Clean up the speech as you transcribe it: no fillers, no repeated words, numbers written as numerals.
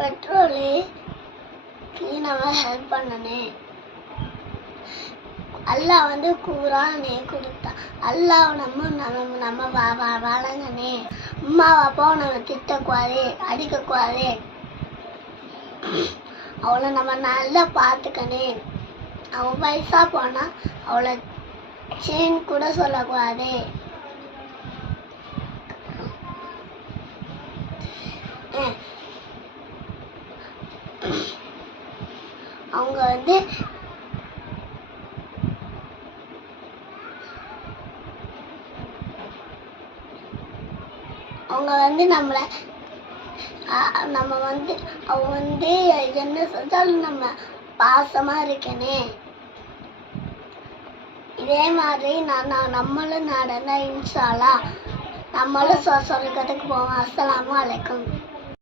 Petrol கிளீனாக help பண்ணனே. அல்லாஹ் வந்து குரானே கொடுத்தா. அல்லாஹ் நம்ம வழங்கனே. அம்மா அப்பாவை நம்ம திட்டக்கூடாது, அடிக்கக்கூடாது. அவளை நம்ம நல்லா பார்த்துக்கணே. அவன் வயசா போனா அவளை சீன் கூட சொல்லக்கூடாது. அவங்க நம்மளை அவங்க என்ன செஞ்சாலும் நம்ம பாசமா இருக்கனே. இதே மாதிரி நம்மளும் நடந்தா இன்ஷா அல்லாஹ் நம்மளும் சொர்க்கத்துக்கு போவோம். அஸ்ஸலாமு அலைக்கும்.